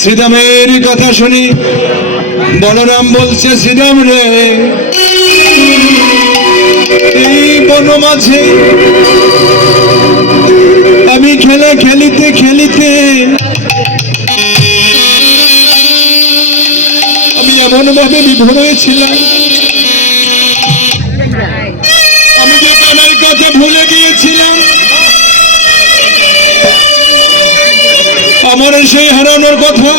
শ্রীরামের কথা শুনি বলরাম বলছে, শ্রীরাম রে, এই বন মাঝে আমি খেলা খেলিতে খেলিতে আমি এমন ভাবে বিভোর হয়েছিলাম, আমি যে কানার কথা ভুলে গিয়েছিলাম, আমার সেই হারানোর কথা,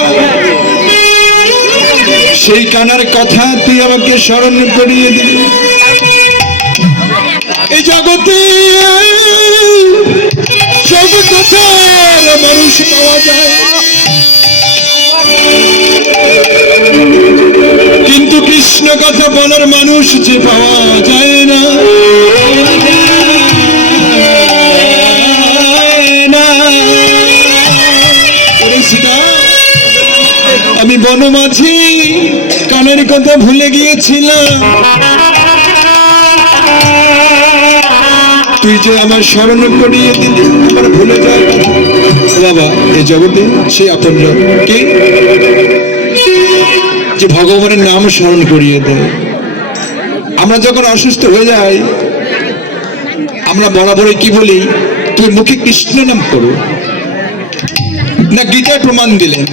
সেই কানার কথা তুই আমাকে স্মরণ করিয়ে দিবি। এই জগতে সব কথার মানুষ পাওয়া যায়, কিন্তু কৃষ্ণ কথা বলার মানুষ যে পাওয়া যায় না। আমি বনমাঝি কানের কথা ভুলে গিয়েছিলাম, তুই যে আমার স্মরণ করিয়ে দিলি আমার ভুলে যাওয়ার কথা। বাবা, এই জগতে সেই আপনজন কে যে ভগবানের নাম স্মরণ করিয়ে দেয়। আমরা যখন অসুস্থ হয়ে যাই, আমরা বরাবরই কি বলি, তুমি মুখে কৃষ্ণ নাম করো না। গীতায় প্রমাণ দিলেন,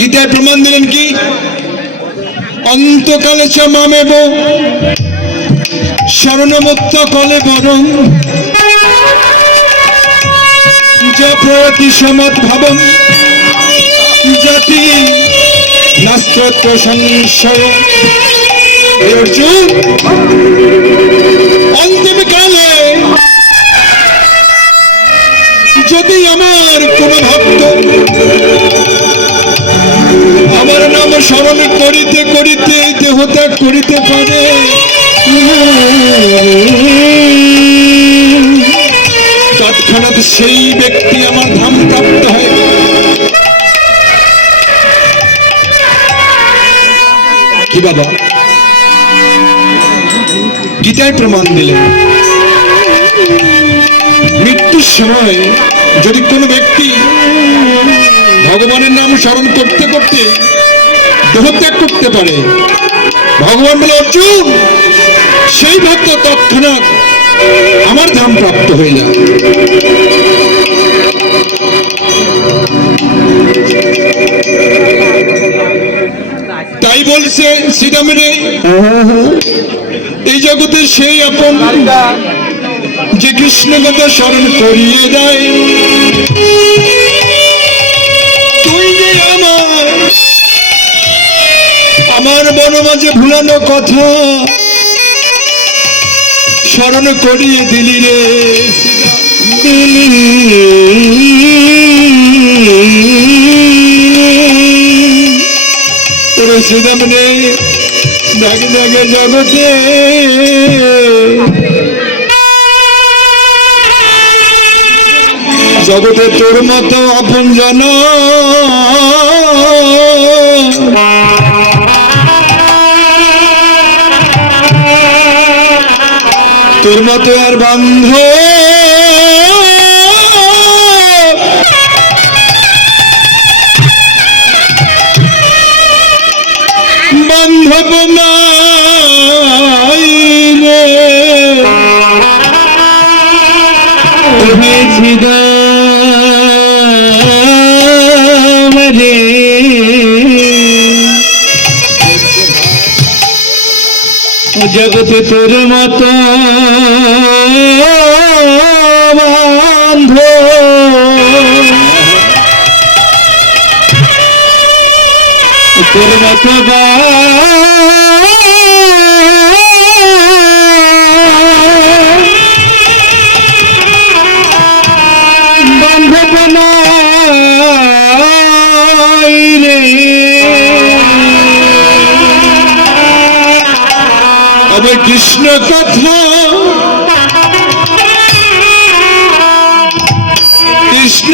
গীতায় প্রমাণ দিলেন কি, অন্তকালে চ মামেব শরণমত্ত কলে বরং যা প্রতি সমত ভাবম জাতি নাস্ত্রত্ব সংশয়। অর্জুন, অন্তকালে যদি আমার কোন ভক্ত আমার নাম স্মরণ করিতে করিতে দেহত্যাগ করিতে পারে, তৎক্ষণাৎ সেই ব্যক্তি আমার ধাম প্রাপ্ত হয়। কি বাবা, গীতায় প্রমাণ দিলেন, মৃত্যুর সময় যদি কোনো ব্যক্তি ভগবানের নাম স্মরণ করতে করতে দেহত্যাগ করতে পারে, ভগবান বলে, অর্জুন, সেই ভক্ত তৎক্ষণাৎ আমার ধাম প্রাপ্ত হয়ে যায়। তাই বলছে শ্রীরামের, এই জগতে সেই আপন যে কৃষ্ণ কথা স্মরণ করিয়ে দেয়। তুই যে আমার বনমাঝে ভুলানো কথা স্মরণ করিয়ে দিলি রে, তোর শ্রীরাম রে, দাগে দাগে জগতে জগতে তোর মতো আপন জন তোর মতো আর বান্ধব বান্ধব নাই রে, জগতে তোর মতো বান্ধব তোর মতো বান্ধব নাই রে। তবে কৃষ্ণ কথা কৃষ্ণ